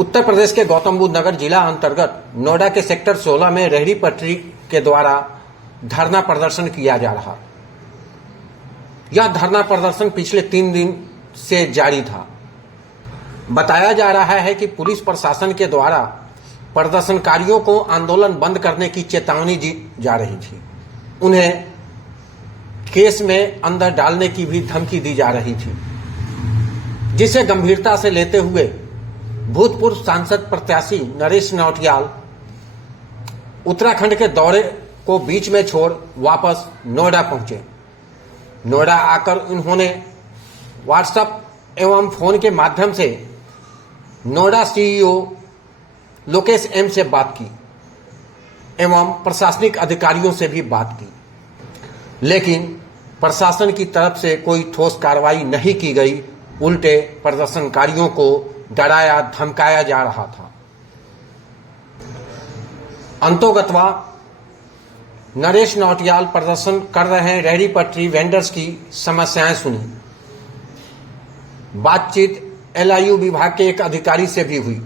उत्तर प्रदेश के गौतम बुद्ध नगर जिला अंतर्गत नोएडा के सेक्टर 16 में रेहड़ी पटरी के द्वारा धरना प्रदर्शन किया जा रहा। यह धरना प्रदर्शन पिछले 3 दिन से जारी था। बताया जा रहा है कि पुलिस प्रशासन के द्वारा प्रदर्शनकारियों को आंदोलन बंद करने की चेतावनी दी जा रही थी। उन्हें केस में अंदर डालने की भी धमकी दी जा रही थी, जिसे गंभीरता से लेते हुए भूतपूर्व सांसद प्रत्याशी नरेश नौटियाल उत्तराखंड के दौरे को बीच में छोड़ वापस नोएडा पहुंचे। नोएडा आकर उन्होंने व्हाट्सएप एवं फोन के माध्यम से नोएडा सीईओ लोकेश एम से बात की एवं प्रशासनिक अधिकारियों से भी बात की, लेकिन प्रशासन की तरफ से कोई ठोस कार्रवाई नहीं की गई। उल्टे प्रदर्शनकारियों को डराया धमकाया जा रहा था। अंतोगत्वा नरेश नौटियाल प्रदर्शन कर रहे रेहड़ी पटरी वेंडर्स की समस्याएं सुनी। बातचीत एलआईयू विभाग के एक अधिकारी से भी हुई,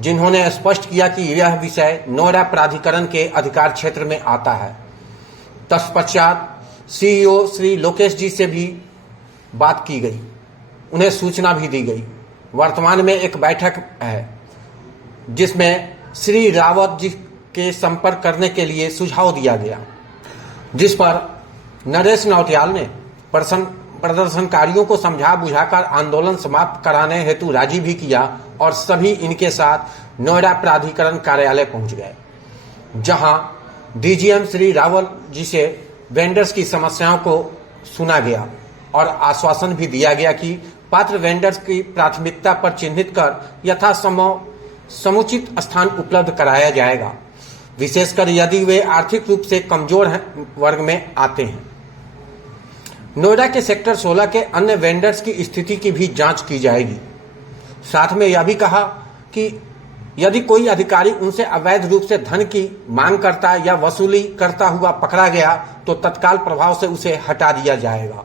जिन्होंने स्पष्ट किया कि यह विषय नोएडा प्राधिकरण के अधिकार क्षेत्र में आता है। तत्पश्चात सीईओ श्री लोकेश जी से भी बात की गई, उन्हें सूचना भी दी गई। वर्तमान में एक बैठक है जिसमें श्री रावत जी के संपर्क करने के लिए सुझाव दिया गया, जिस पर नरेश नौटियाल ने प्रदर्शनकारियों को समझा बुझाकर आंदोलन समाप्त कराने हेतु राजी भी किया और सभी इनके साथ नोएडा प्राधिकरण कार्यालय पहुंच गए, जहां डीजीएम श्री रावत जी से वेंडर्स की समस्याओं को सुना गया और आश्वासन भी दिया गया कि पात्र वेंडर्स की प्राथमिकता पर चिन्हित कर यथासंभव समुचित स्थान उपलब्ध कराया जाएगा, विशेषकर यदि वे आर्थिक रूप से कमजोर वर्ग में आते हैं। नोएडा के सेक्टर 16 के अन्य वेंडर्स की स्थिति की भी जांच की जाएगी। साथ में यह भी कहा कि यदि कोई अधिकारी उनसे अवैध रूप से धन की मांग करता या वसूली करता हुआ पकड़ा गया तो तत्काल प्रभाव से उसे हटा दिया जाएगा।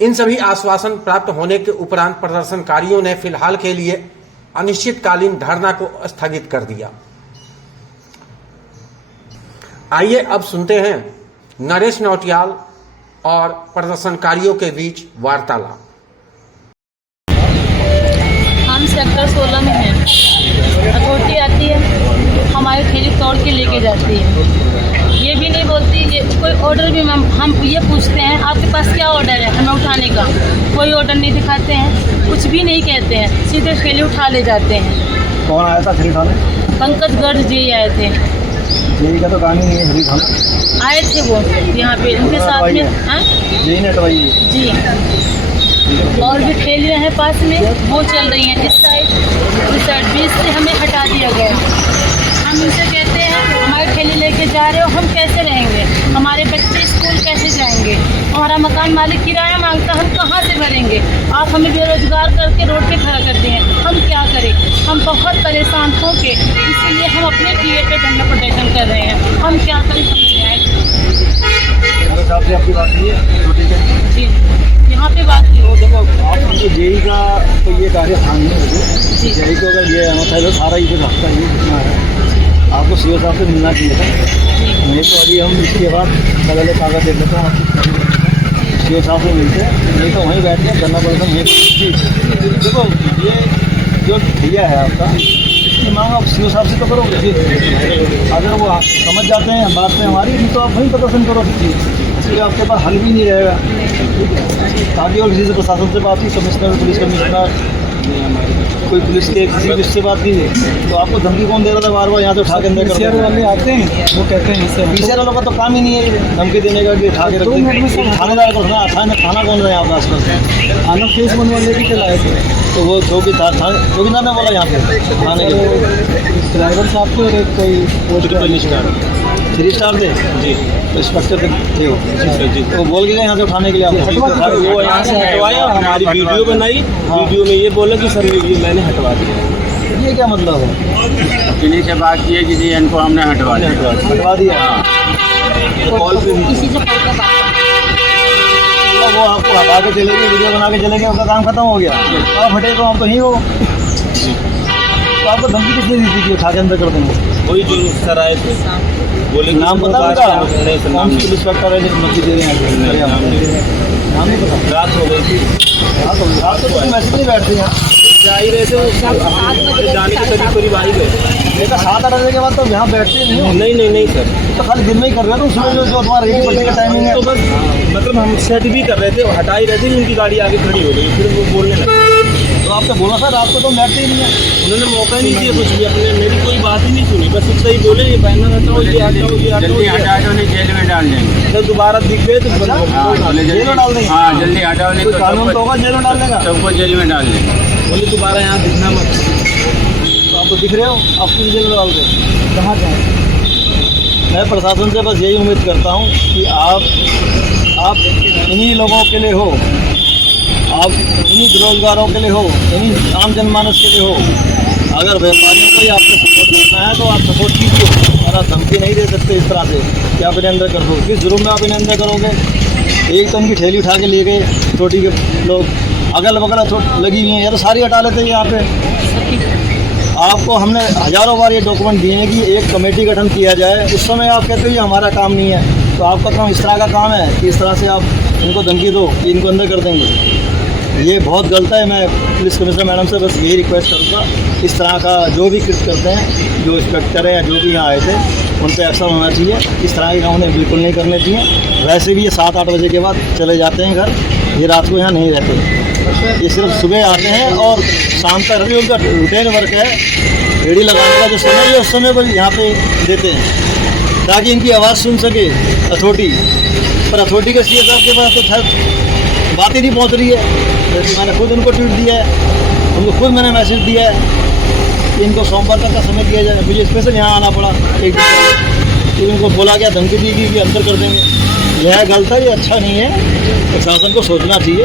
इन सभी आश्वासन प्राप्त होने के उपरांत प्रदर्शनकारियों ने फिलहाल के लिए अनिश्चितकालीन धरना को स्थगित कर दिया। आइए अब सुनते हैं नरेश नौटियाल और प्रदर्शनकारियों के बीच वार्तालाप। हम सेक्टर 16 में हैं। अथॉरिटी आती है, हमारी ठेली तोड़ के लेके जाती है। ये भी नहीं बोलती, ये कोई ऑर्डर भी हम ये पूछते हैं आपके पास क्या ऑर्डर है हमें उठाने का, कोई ऑर्डर नहीं दिखाते हैं, कुछ भी नहीं कहते हैं, सीधे ठेली उठा ले जाते हैं। कौन आया था ठेली उठाने? पंकज गर्ग जी आए थे। यही का तो काम ही नहीं है, ठेली उठाना आए थे वो यहाँ पे उनके साथ में। यही नेट भाई जी, और भी ठेलियाँ हैं पास में, वो चल रही हैं इस साइड बीच से हमें हटा दिया गया। हम उनसे कहते हैं हमारी ठेली लेके जा रहे हो, हम कैसे रहेंगे, हमारे बच्चे स्कूल कैसे जाएंगे, हमारा मकान मालिक किराया मांगता, हम कहाँ से भरेंगे, आप हमें बेरोजगार करके रोड पे खड़ा कर दिए, हम क्या करें। हम बहुत परेशान हो के इसीलिए हम अपने पीए पे धरना प्रदर्शन कर रहे हैं। हम क्या करें, समझ आए। आपकी बात है जी, यहाँ पे बात की। देखो आप जेई का तो ये कार्य सामने होगी, जेई को अगर ये आना चाहिए सारा ये रास्ता ये जितना है आपको सीओ साहब से मिलना चाहिए था। नहीं तो अभी हम इसके बाद पहले कागज दे देते हैं, सीओ साहब से मिलते हैं, नहीं तो वहीं बैठ के करना पड़ेगा। देखो ये जो भैया है आपका, इसकी मांग आप सीओ साहब से तो करोगे। अगर वो समझ जाते हैं बात में हमारी, नहीं तो आप वहीं प्रदर्शन करो, इसलिए आपके पास हल भी नहीं रहेगा। ताकि और किसी से प्रशासन से बात की, कमिश्नर पुलिस कमिश्नर कोई पुलिस के किसी भी से बात की, तो आपको धमकी कौन दे रहा था बार बार यहाँ से उठा के अंदर कर वाले आते हैं, वो कहते हैं पीसीआर वालों का तो काम ही नहीं है धमकी देने का कि उठा के रख दें। थानेदार को थाना कौन रहा है आपके आसपास? थाना फेस बनवाने भी चलाए थे, तो वो चौकीदार ने बोला यहाँ पे थाने के ड्राइवर साहब को और कोई पोस्ट 3 स्टार थे जी, तो इंस्पेक्टर थे वो जी, तो बोल के यहाँ से उठाने के लिए वो यहाँ से हटवाया। हमारी वीडियो बनाई, वीडियो में ये बोला कि सर वीडियो मैंने हटवा दिया। ये क्या मतलब है? इन्हीं से बात की है कि जी इनको हमने हटवा दिया। कॉल पे वो आपको हटा के चले गए, वीडियो बना के चले गए, उनका काम खत्म हो गया। आप हटे तो आप तो ही हो। तो आपको धमकी किसने दी थी कि उठा के अंदर कर देंगे? वही जो सर आए थे, बोले कि नाम पता दोबारा- उनका? नहीं सर, नाम कौन सी नहीं। पुलिस इंस्पेक्टर है जो धमकी दे रहे हैं? नहीं, नाम नहीं। नाम नहीं पता। रात हो गई थी, रात को तुम ऐसे नहीं बैठते यहाँ। जा ही रहे थे वो, जाने के करीब करीब आ ही गए। देखा 7-8 बजे के बाद तो यहाँ बैठते नहीं हो। नहीं सर, तो खाली दिन में ही कर रहे हो तुम, सुबह जो तुम्हारा रेडी पड़ने का टाइमिंग है। तो बस मतलब हम सेट भी कर रहे थे, हटा ही रहे थे, उनकी गाड़ी आगे खड़ी हो गई, फिर वो बोलने लगे। तो आपने बोला था रात को तो बैठते ही नहीं है। उन्होंने मौका ही नहीं दिया कुछ भी, अपने मेरी कोई बात ही नहीं सुनी, बस इतना ही बोले ये बैनर हटाओ, ये हटाओ, ये हटाओ, जल्दी हटा दो, नहीं जेल में डाल देंगे। जब दोबारा दिख गए तो अच्छा? बोले जेल में डाल देंगे? हाँ जल्दी हटाओ, नहीं कोई तो कानून तो होगा जेल में डालने का। सबको जेल में डाल देंगे। दोबारा यहाँ दिखना मत। तो आप तो दिख रहे हो, आप किस जेल में डाल रहे हो? कहाँ जाए? मैं प्रशासन से बस यही उम्मीद करता हूँ कि आप इन्हीं लोगों के लिए हो, आप इन्हीं बेरोजगारों के लिए हो, इन्हीं आम जनमानस के लिए हो। अगर व्यापारियों को ही आपको सपोर्ट करना है तो आप सपोर्ट कीजिए, और आप धमकी नहीं दे सकते इस तरह से कि आप इन्हें अंदर कर दो। किस जुर्म में आप इन्हें अंदर करोगे? एक तो उनकी ठेली उठा के ले गए छोटी के लोग, अगल बगल लगी हुई हैं, या तो सारी हटा लेते हैं यहाँ पे। आपको हमने हज़ारों बार ये डॉक्यूमेंट दिए हैं कि एक कमेटी गठन किया जाए। उस समय आप कहते हो ये हमारा काम नहीं है, तो आपका काम इस तरह का काम है कि इस तरह से आप इनको धमकी दो कि इनको अंदर कर देंगे। ये बहुत गलत है। मैं पुलिस कमिश्नर मैडम से बस यही रिक्वेस्ट करूँगा, इस तरह का जो भी कृत्य करते हैं, जो इंस्पेक्टर है या जो भी यहाँ आए थे, उन पर एक्शन होना चाहिए। इस तरह के काम उन्हें बिल्कुल नहीं करने चाहिए। वैसे भी ये 7-8 बजे के बाद चले जाते हैं घर, ये रात को यहाँ नहीं रहते। ये सिर्फ सुबह आते हैं और शाम तक भी उनका रूटीन वर्क है। रेडी लगाने का जो समय है उस समय पर यहाँ पे देते हैं ताकि इनकी आवाज़ सुन सके अथॉरिटी। पर अथॉरिटी के सीए साहब के पास तो खैर बात ही नहीं पहुँच रही है। जैसे मैंने खुद उनको ट्वीट दिया है, उनको खुद मैंने मैसेज दिया है कि इनको सोमवार तक का समय दिया जाए। मुझे स्पेशल यहाँ आना पड़ा एक दिन, तो इनको बोला गया, धमकी दी गई कि अंदर कर देंगे। यह गलत है, ये अच्छा नहीं है। प्रशासन को सोचना चाहिए,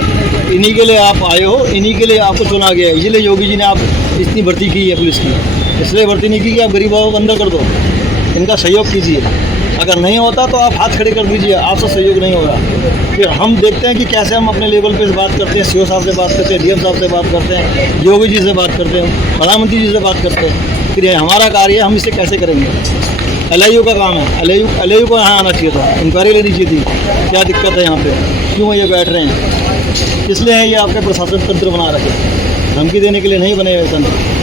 इन्हीं के लिए आप आए हो, इन्हीं के लिए आपको चुना गया है। इसलिए योगी जी ने आप इतनी भर्ती की है पुलिस की, इसलिए भर्ती नहीं की कि आप गरीबों को अंदर कर दो। इनका सहयोग कीजिए, अगर नहीं होता तो आप हाथ खड़े कर दीजिए, आपसे सहयोग नहीं हो रहा। फिर हम देखते हैं कि कैसे हम अपने लेवल पे बात करते हैं, सीओ साहब से बात करते हैं, डीएम साहब से बात करते हैं, योगी जी से बात करते हैं, प्रधानमंत्री जी से बात करते हैं। फिर ये हमारा कार्य है, हम इसे कैसे करेंगे? LIU का काम है, LIU को यहाँ आना चाहिए था, इंक्वायरी लेनी चाहिए थी क्या दिक्कत है यहाँ पे, क्यों ये बैठ रहे हैं। इसलिए ये आपके प्रशासन तंत्र बना रखे, धमकी देने के लिए नहीं बने हुए तंत्र।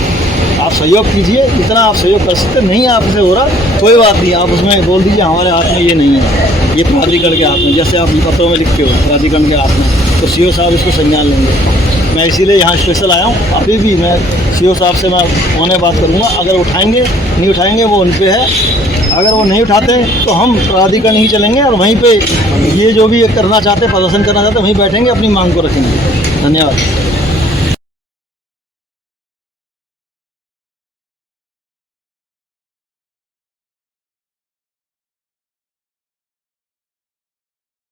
आप सहयोग कीजिए, इतना आप सहयोग कर सकते। नहीं आपसे हो रहा कोई बात नहीं, आप उसमें बोल दीजिए हमारे हाथ में ये नहीं है, ये प्राधिकरण के हाथ में, जैसे आप पत्रों में लिखते हो प्राधिकरण के हाथ में, तो सीओ साहब इसको संज्ञान लेंगे। मैं इसीलिए यहाँ स्पेशल आया हूँ। अभी भी मैं सीओ साहब से मैं फोन बात करूँगा, अगर उठाएंगे नहीं उठाएंगे वो उन पे है। अगर वो नहीं उठाते तो हम प्राधिकरण ही चलेंगे और वहीं पे ये जो भी करना चाहते, प्रदर्शन करना चाहते, वहीं बैठेंगे, अपनी मांग को रखेंगे। धन्यवाद।